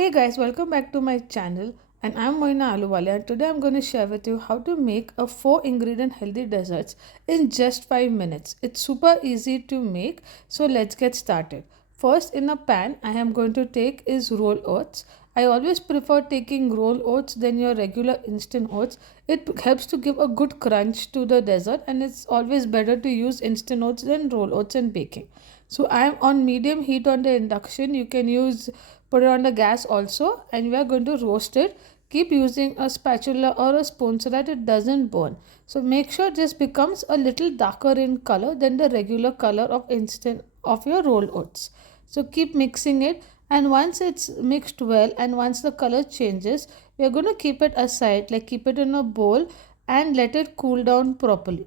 Hey guys, welcome back to my channel and I'm Moina Aluwale and today I'm going to share with you how to make a 4 ingredient healthy desserts in just 5 minutes. It's super easy to make, so let's get started. First, in a pan I am going to take is roll oats. I always prefer taking roll oats than your regular instant oats. It helps to give a good crunch to the dessert and it's always better to use instant oats than roll oats in baking. So I am on medium heat on the induction. You can use put it on the gas also and we are going to roast it. Keep using a spatula or a spoon so that it doesn't burn. So make sure this becomes a little darker in color than the regular color of your rolled oats. So keep mixing it, and once it's mixed well and once the color changes, we are going to keep it aside, like keep it in a bowl and let it cool down properly.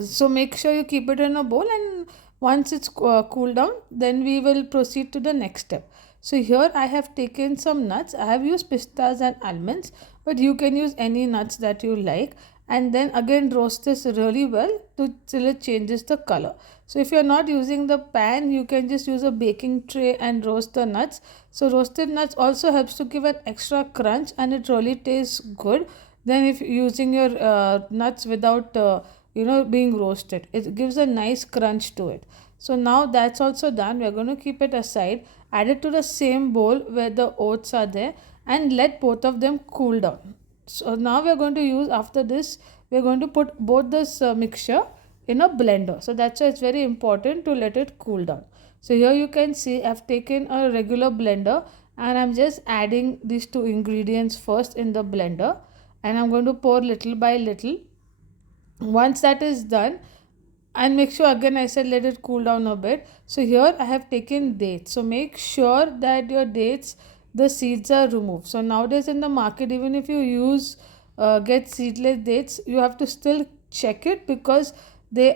So make sure you keep it in a bowl, and once it's cooled down, then we will proceed to the next step. So here I have taken some nuts. I have used pistas and almonds, but you can use any nuts that you like, and then again roast this really well till it changes the color. So if you're not using the pan, you can just use a baking tray and roast the nuts. So roasted nuts also helps to give an extra crunch and it really tastes good than if using your nuts without being roasted. It gives a nice crunch to it. So now that's also done. We're going to keep it aside, add it to the same bowl where the oats are there, and let both of them cool down. So now we're going to use, after this we're going to put both this mixture in a blender. So that's why it's very important to let it cool down. So here you can see I've taken a regular blender and I'm just adding these two ingredients first in the blender, and I'm going to pour little by little. Once that is done, and make sure, again I said, let it cool down a bit. So here I have taken dates. So make sure that your dates, the seeds are removed. So nowadays in the market, even if you use get seedless dates, you have to still check it because the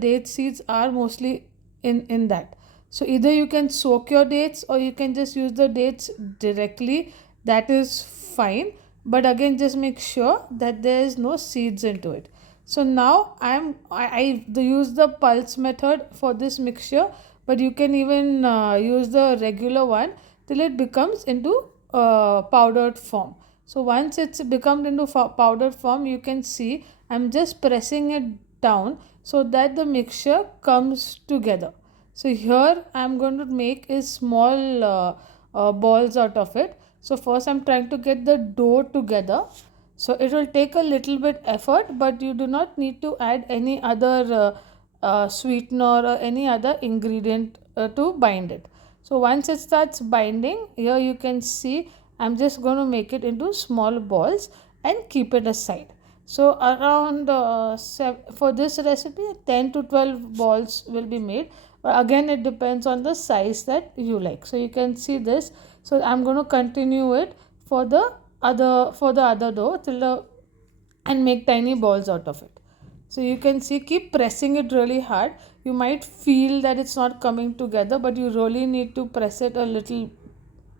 date seeds are mostly in that. So either you can soak your dates or you can just use the dates directly. That is fine, but again just make sure that there is no seeds into it. So now I use the pulse method for this mixture, but you can even use the regular one till it becomes into powdered form. So once it's become into powdered form, you can see I'm just pressing it down so that the mixture comes together. So here I'm going to make a small balls out of it. So first I'm trying to get the dough together. So it will take a little bit effort, but you do not need to add any other sweetener or any other ingredient to bind it. So once it starts binding, here you can see I'm just going to make it into small balls and keep it aside. So around for this recipe 10 to 12 balls will be made. Again it depends on the size that you like. So you can see this. So I'm going to continue it for the other dough till the and make tiny balls out of it. So you can see, keep pressing it really hard. You might feel that it's not coming together, but you really need to press it a little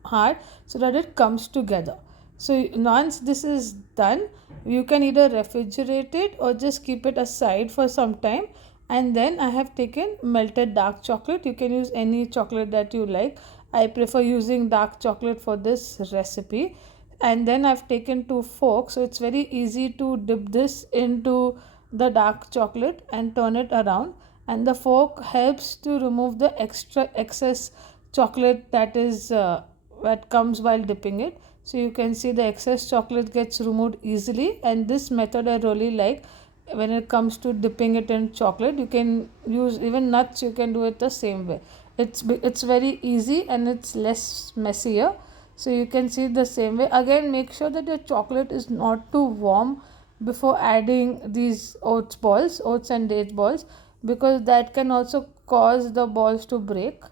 hard so that it comes together. So once this is done, you can either refrigerate it or just keep it aside for some time. And then I have taken melted dark chocolate. You can use any chocolate that you like. I prefer using dark chocolate for this recipe. And then I've taken two forks, so it's very easy to dip this into the dark chocolate and turn it around, and the fork helps to remove the extra excess chocolate that comes while dipping it. So you can see the excess chocolate gets removed easily, and this method I really like. When it comes to dipping it in chocolate, you can use even nuts, you can do it the same way. It's very easy and it's less messier. So you can see the same way. Again, make sure that your chocolate is not too warm before adding these oats and date balls, because that can also cause the balls to break.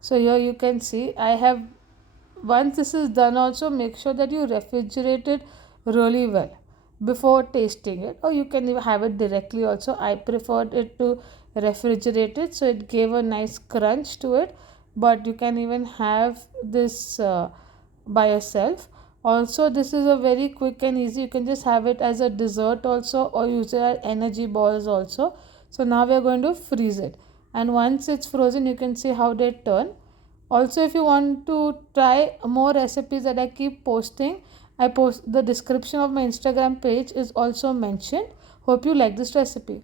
So here you can see I have, once this is done, also make sure that you refrigerate it really well before tasting it, or you can even have it directly also. I preferred it to refrigerate it, so it gave a nice crunch to it, but you can even have this by yourself. Also, this is a very quick and easy. You can just have it as a dessert also, or use it as energy balls also. So now we are going to freeze it, and once it's frozen, you can see how they turn. Also, if you want to try more recipes that I keep posting, I post the description of my Instagram page is also mentioned. Hope you like this recipe.